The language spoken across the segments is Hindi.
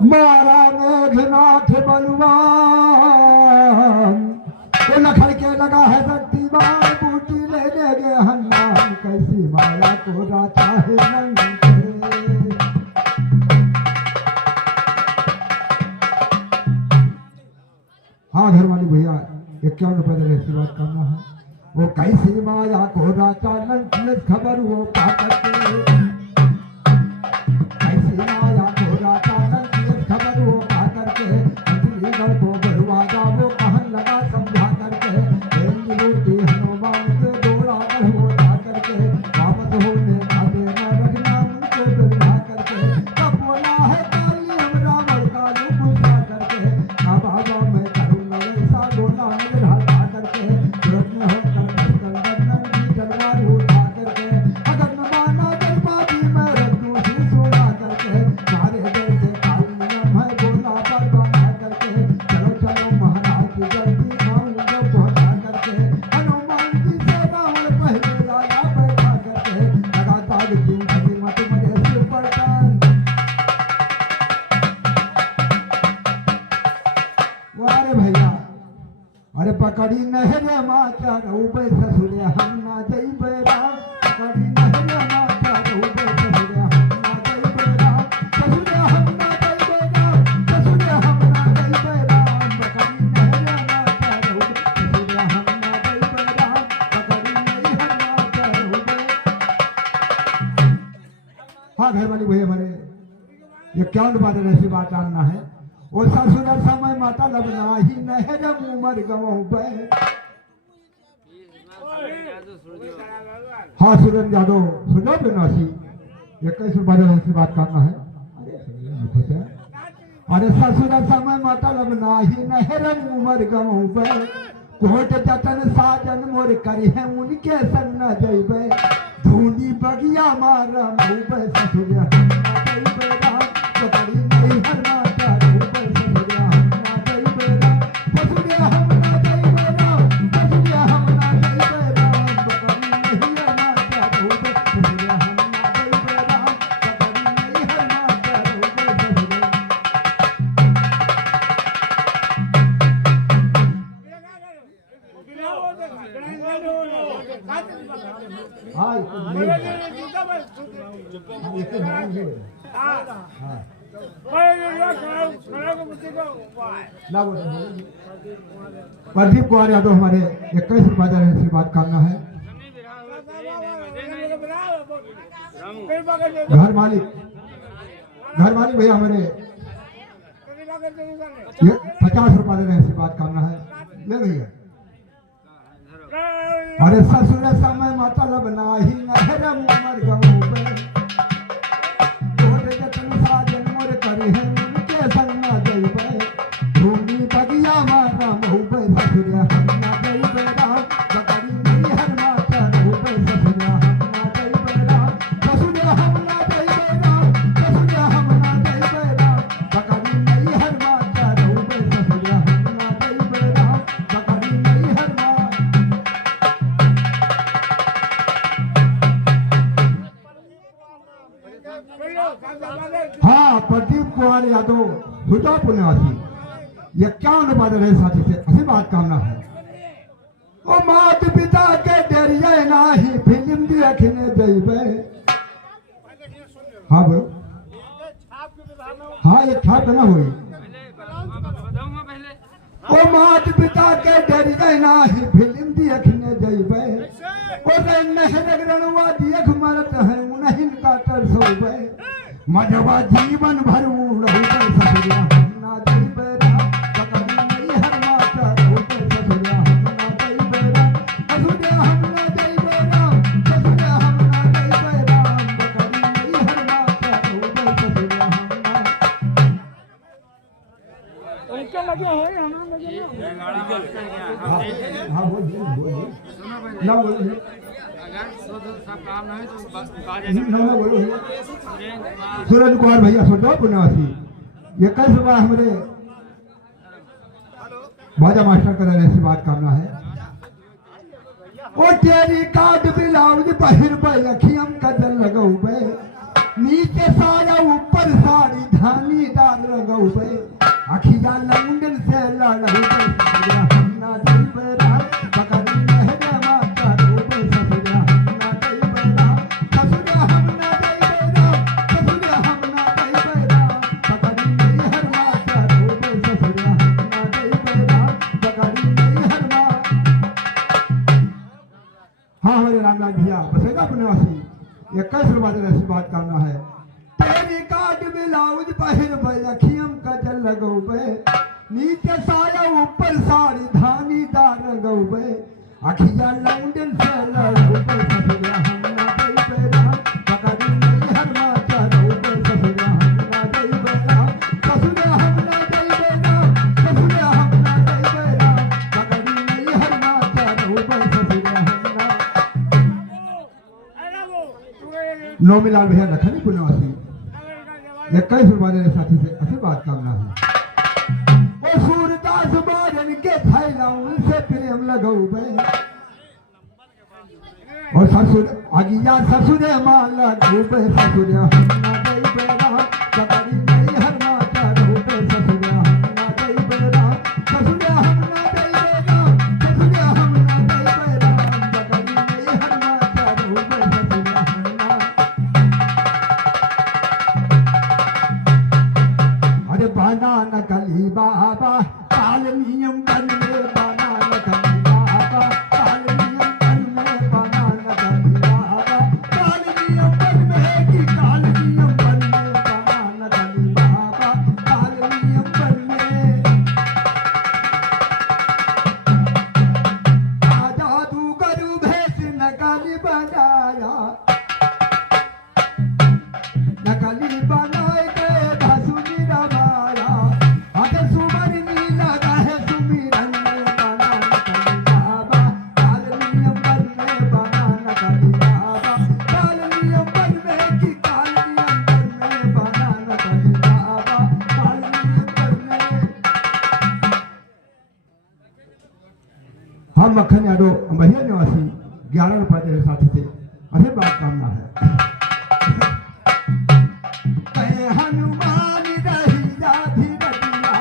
मारा मेघनाथ बलवान वो लखड़ के लगा है शक्तिमान बूटी लेने गए हनुमान कैसी माया को राता है नंद हाँ घर वाली भैया 51 रुपए दे ऐसी बात करना है वो कैसी माया को राता नंद खबर वो पाकर के कैसी माया को राता नंद खबर वो पाकर के अंजलिगढ़ को बलवाजा वो कहन लगा समझा करके बूटी हनुमान के दौड़ा वो जा करके वापस होने आते न रखना उनको बिलवा करके कब बोला है काली हम रावण का रूप उठा करके ना बाबा मैं करूँगा वैसा बोला मेरे हटा करके तुरंत में होकर कसकर बदन की तलवार उठा करके अगर न माना दरबारी मैं रखूँ सी सोना करके सारे दिल से काली हम है बोला पर बना करके चलो चलो महाराज की जल्दी माऊंगा पहुंचा करके हनुमान जी से रावण पहले लाया बैठा करके लगातार दिन सभी मत मजे से पड़ता वारे भैया अरे पकड़ी नहरे माता रूपे ससुरे हम ना जइबे राम पकड़ी नहरे माता रूपे ससुरे हम ना जइबे राम ससुरे हम ना जइबे राम ससुरे हम ना जइबे राम पकड़ी नहरे माता रूपे ससुरे हम ना जइबे राम पकड़ी नहरे माता रूपे हाँ घर वाली भैया हमारे ये क्या बात है ऐसी बात जानना है वो ससुर समय माता लबना ही नहर उमर गवों पे हाँ सूरज यादव सुनो बिनासी ये कैसे बात ऐसी बात करना है अरे ससुर समय माता लबना ही नहर उमर गवों पे कोट जतन साजन मोर करी है उनके संग जइबे धूनी बगिया मारा मुँह पे ससुर जइबे राम पकड़ी नहीं हर माता रूपे ससुर हम ना जइबे राम ससुर हम ना जइबे राम ससुर हम ना जइबे राम पकड़ी नहीं हर माता रूपे ससुर हम ना जइबे राम पकड़ी नहीं हर माता रूपे ससुर हाँ प्रदीप कुमार यादव हमारे 21 रुपया से बात करना है घर मालिक भैया हमारे 50 रुपया से बात करना है ले भैया अरे ससुर समय मतलब नाही नहर उमर गवों पे तोरे जतन साजन मोर करी है उनके संग ना जइबे भूमि बगिया मारा मुँह पे ससुर हम ना जइबे राम पकड़ी नहीं हर माता मुँह पे ससुर हम ना जइबे राम ससुर हम ना जइबे राम ससुर हम ना जइबे राम पकड़ी नहीं हर माता मुँह पे ससुर हम ना जइबे राम पकड़ी नहीं हर माता हाँ प्रदीप कुमार यादव हुटा पुण्यवासी ये क्या अनुवाद है साथी से ऐसी बात करना है ओ मात पिता के डरिए नाही फिल्म देखने जइबे हाँ बोलो हाँ ये छाप ना हुई ओ मात पिता के डरिए नाही फिल्म देखने जइबे ओ नहर रणवा देख मरत है उन्हीं का तरसोबे मजवा जीवन भर उड़हु ससुरिया हम ना जइबे राम पकड़ी नहीं हर माता रूपे ससुरिया हम ना जइबे राम ससुरिया हम ना जइबे राम ससुरिया हम ना जइबे राम पकड़ी नहीं हर माता रूपे ससुरिया हम ना उनके लगे हो हम लगे हां बोल ना बोल सूरज कुमार भैया छोटो पुण्यवासी ये कल सुबह हमारे भाजा मास्टर का ऐसी बात करना है ओ तेरी काट ब्लाउज पहिर पे अखियम कदल लगौ बे नीचे साया ऊपर साड़ी धानी दार रंगौबे अखिया लंगन से लड़ौबे ससुरिया हम ना जइबे राम पकड़ी नहरे माता रोबे ससुरिया हम ना जइबे राम ससुरिया हम ना जइबे राम ससुरिया हम ना जइबे राम पकड़ी नहर माता रोबे ससुरिया हम ना जइबे राम पकड़ी नहर माता। हाँ हमारे रामलाल भैया बसेगा पुण्यवासी 21 रुपये ऐसी बात करना है। तेरी काट ब्लाउज पहिर बखियम कजल लगौबे नीचे साया ऊपर साड़ी धानी दार रंगौबे अखिया लौंडन से लड़ौबे ससुरिया हम ना जइबे राम पकड़ी नैहर माता रोबे ससुरिया हम ना जइबे राम ससुरिया हम ना जइबे राम ससुरिया हम ना जइबे राम पकड़ी नैहर माता रोबे ससुरिया हम ना। नौमीलाल भैया लखनी पुण्यवासी 21 रुपये साथी से अच्छी बात करना है। ओ सूरदास बारन के थैला उनसे प्रेम लगौबे और ससुर आगिया ससुरे मां लगौबे ससुरिया हम ना जइबे राम पकड़ी नैहर माता रोबे ससुरिया हम ना जइबे राम ससुरिया हम ना जइबे राम ससुरिया हम ना जइबे राम पकड़ी नैहर माता रोबे ससुरिया हम ना। अरे बना नकली बाबा काल नियम बन में बना नकली बाबा काल नियम बन में बना नकली बाबा काल नियम बन में कि काल नियम बन में बना नकली बाबा काल नियम बन में जादू करू भेष नकली बनाया नकली बनाए गए भसुनी रमाया अगर सुमर नीला रहे सुमिरन में बना नकली बाबा काल नियम बन में बना नकली बाबा काल नियम बन में कि काल नियम बन में बना नकली बाबा काल नियम बन में। हम मक्खन यादव अंबरिया निवासी 11 रुपये तेरे साथी से अभी बात करना है। कहे हनुमान रही राधि रतिया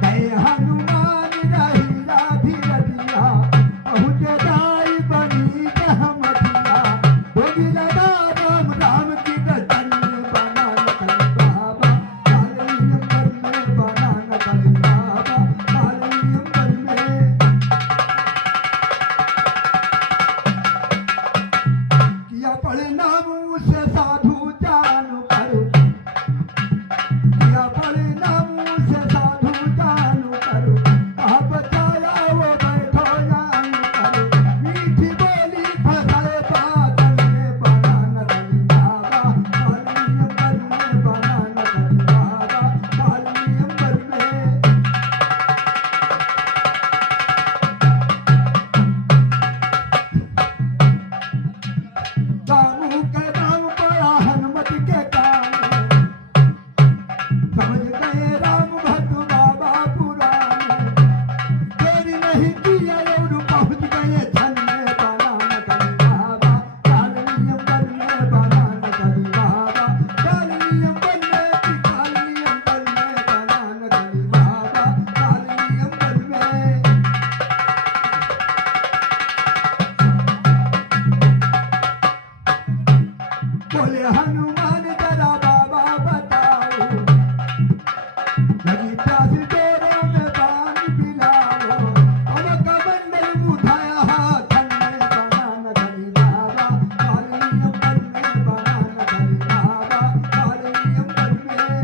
कहे हनुमान रही राधि रतिया पहुँच जाई बनी जहमतिया होगी लगा राम राम की रचन में बना नकली बाबा काल नियम बन में बना नकली बाबा काल नियम बन में। किया पढ़े नाम से साधु जान करो किया पढ़े नाम से साधु जान करो कहा बचाया वो बैठो जान करो मीठी बोली फसाए बादल में बना नकली बाबा काल नियम बन में बना नकली बाबा काल नियम बन में। दामू के दाम पड़ा हनुमत के कान समझ गए राम भक्त बाबा पुराने देरी नहीं किया और पहुँच गए छन में बना नकली बाबा काल नियम बन में बना नकली बाबा काल नियम बन में कि काल नियम बन में बना नकली बाबा काल नियम बन में। बोले हनुमान जरा बाबा बताओ लगी प्यास डोरों में पानी पिलाओ अब कमंडल उठाया हाथन में बना नकली बाबा काल नियम बन में बना नकली बाबा काल नियम बन में।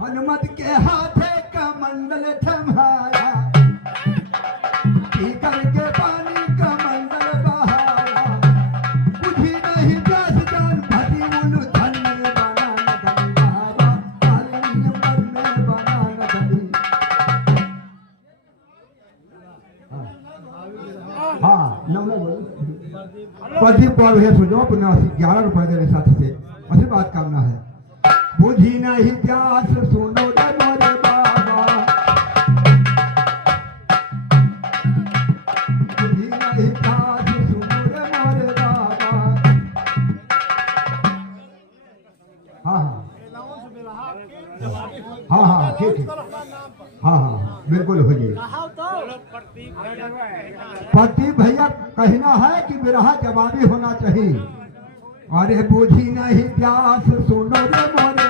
हनुमत के हाथे कमंडल थमाया पी करके पानी कमंडल बहाया बुझी नहीं प्यास जान भटी उन धन में बना नकली बाबा काल नियम बन में बना नकली। हाँ नौला बोलो प्रदीप और भैया सुझाव पुण्यवासी 11 रुपये तेरे साथी से अच्छी बात करना है। बुझी नहीं प्यास सुनो रे मोरे बाबा बुझी नहीं पति भैया कहना है कि विरह जवाबी होना चाहिए। अरे बूझी नहीं प्यास सुनो रे मोरे